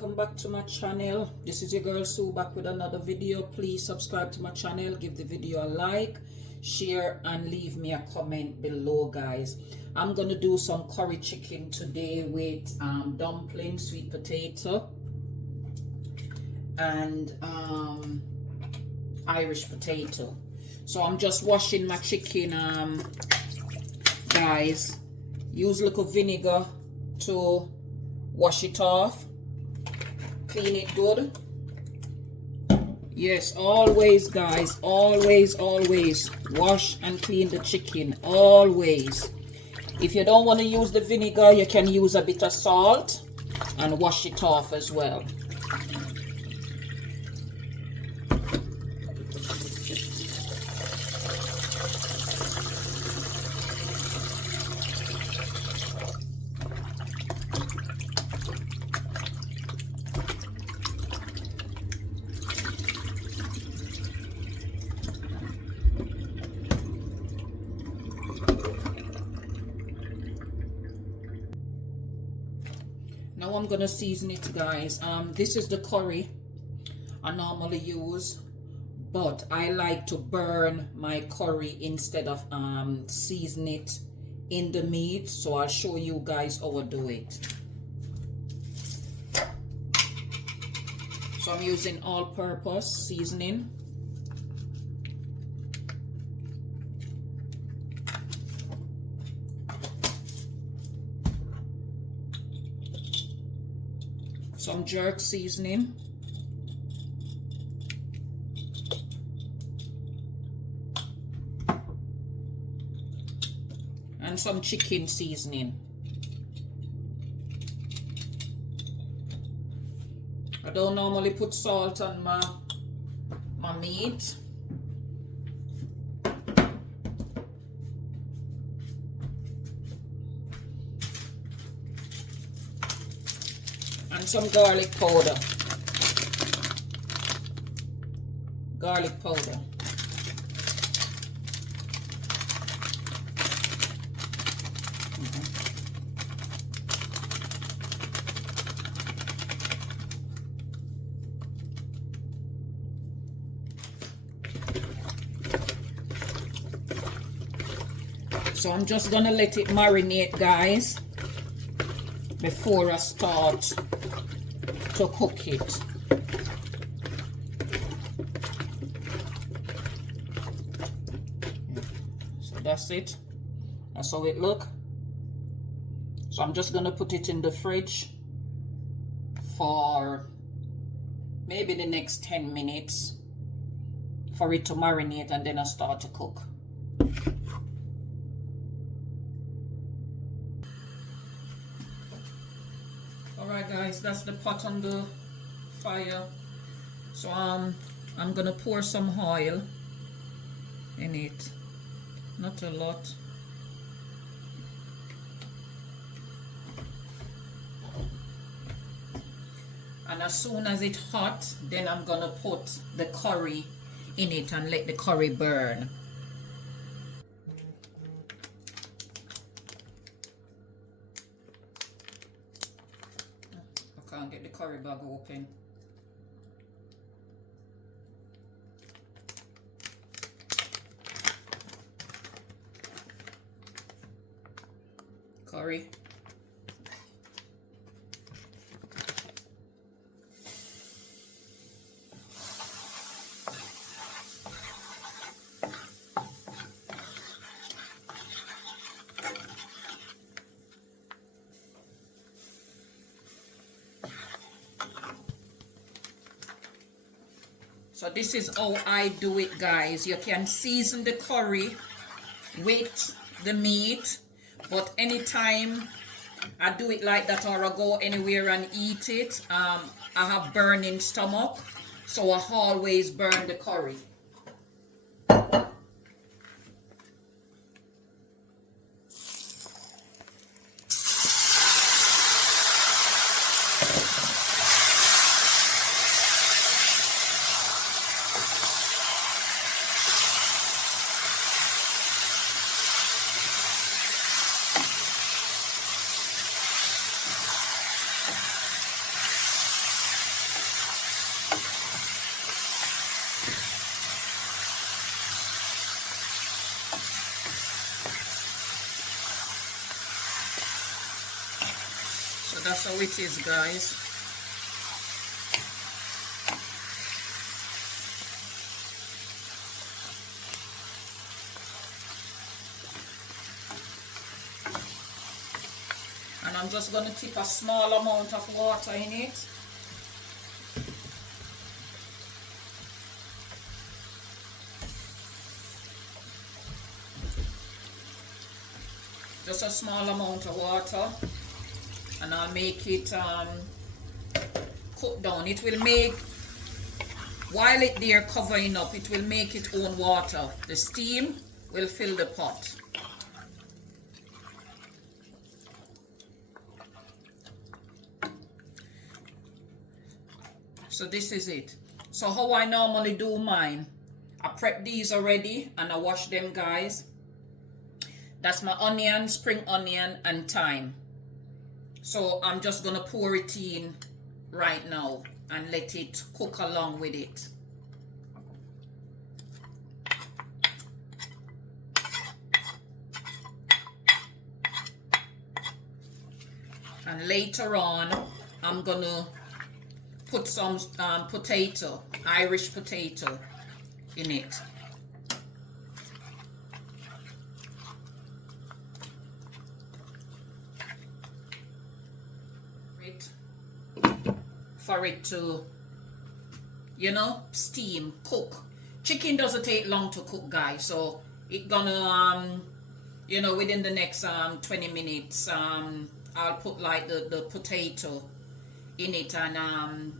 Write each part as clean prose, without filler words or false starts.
welcome back to my channel. This is your girl Sue back with another video. Please subscribe to my channel, give the video a like, share, and leave me a comment below, guys. I'm gonna do some curry chicken today with dumpling, sweet potato, and Irish potato. So I'm just washing my chicken, guys. Use a little vinegar to wash it off, clean it good. Yes, always, guys, always wash and clean the chicken, always. If you don't want to use the vinegar, you can use a bit of salt and wash it off as well. Now I'm gonna season it, guys. This is the curry I normally use, but I like to burn my curry instead of season it in the meat. So I'll show you guys how I do it. So I'm using all-purpose seasoning. Some jerk seasoning, and some chicken seasoning. I don't normally put salt on my meat. And some garlic powder. Garlic powder. So I'm just gonna let it marinate, guys, before I start to cook it. So that's it. That's how it look. So I'm just gonna put it in the fridge for maybe the next 10 minutes for it to marinate, and then I start to cook. Alright, guys, that's the pot on the fire. So I'm gonna pour some oil in it, not a lot. And as soon as it's hot, then I'm gonna put the curry in it and let the curry burn. I can't get the curry bag open. Curry. So this is how I do it, guys. You can season the curry with the meat, but anytime I do it like that or I go anywhere and eat it, I have burning stomach, so I always burn the curry. That's how it is, guys. And I'm just going to tip a small amount of water in it. Just a small amount of water, and I'll make it cook down. It will make, while it there covering up, it will make its own water. The steam will fill the pot. So this is it. So how I normally do mine, I prep these already and I wash them, guys. That's my onion, spring onion, and thyme. So I'm just gonna pour it in right now and let it cook along with it. And later on, I'm gonna put some potato, Irish potato, in it. For it to, you know, steam, cook. Chicken doesn't take long to cook, guys, so it gonna you know, within the next 20 minutes I'll put like the potato in it, and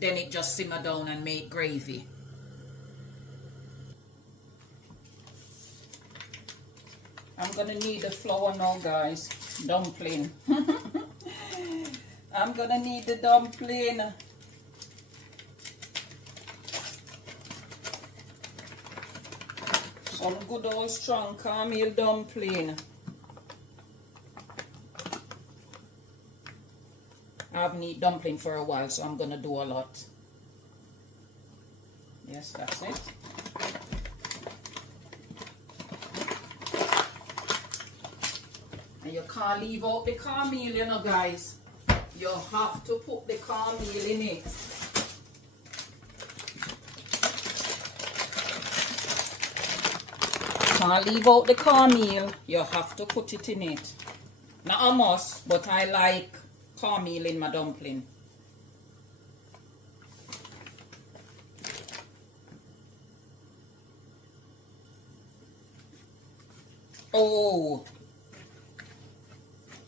then it just simmer down and make gravy. I'm gonna need the flour now, guys. Dumpling. I'm gonna need the dumpling. Some good old strong cornmeal dumpling. I haven't eaten dumpling for a while, so I'm gonna do a lot. Yes, that's it. And you can't leave out the cornmeal, you know, guys. You have to put the cornmeal in it. Can't leave out the cornmeal. You have to put it in it. Not a must, but I like cornmeal in my dumpling. Oh,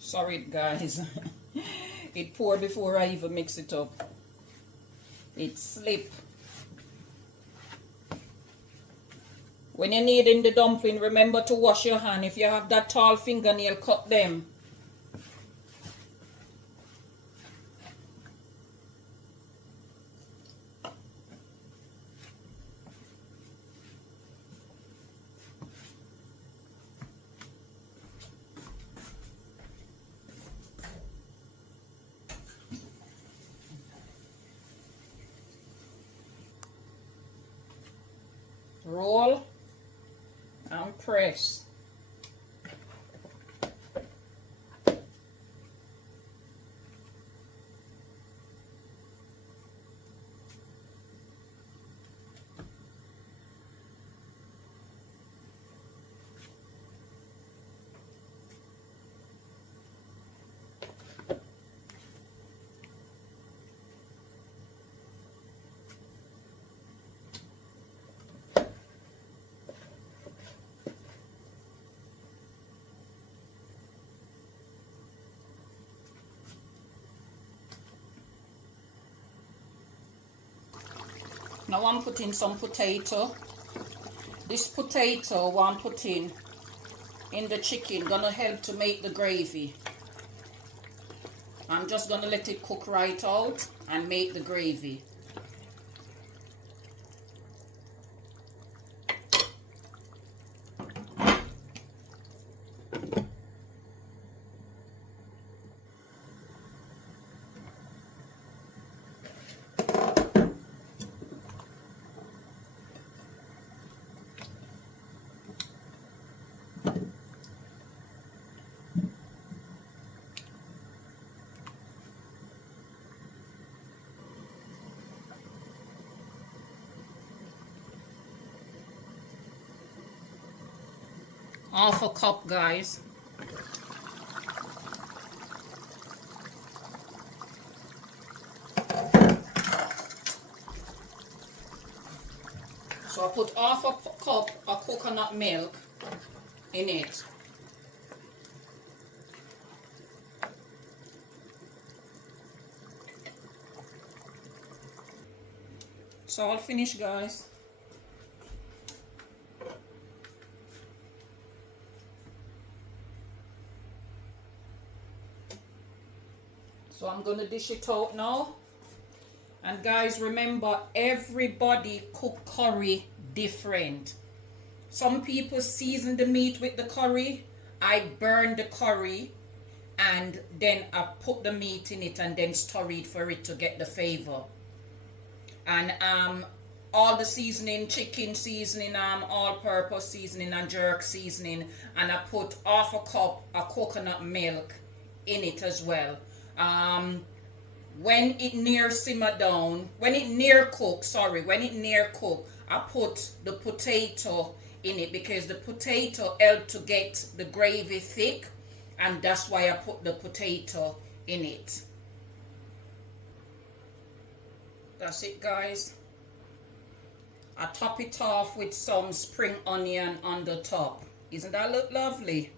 sorry, guys. It poured before I even mix it up. It slipped. When you're kneading the dumpling, remember to wash your hand. If you have that tall fingernail, cut them. Roll and press. Now I'm putting some potato. This potato I'm putting in the chicken gonna help to make the gravy. I'm just gonna let it cook right out and make the gravy. half a cup, guys. So I put half a cup of coconut milk in it. So I'll finish, guys. So I'm gonna dish it out now. And guys, remember, everybody cook curry different. Some people season the meat with the curry. I burn the curry and then I put the meat in it and then stir it for it to get the flavor. And all the seasoning, chicken seasoning, all-purpose seasoning and jerk seasoning, and I put half a cup of coconut milk in it as well. When it near simmer down, when it near cook, I put the potato in it because the potato help to get the gravy thick, and that's why I put the potato in it. That's it, guys. I top it off with some spring onion on the top. Isn't that look lovely?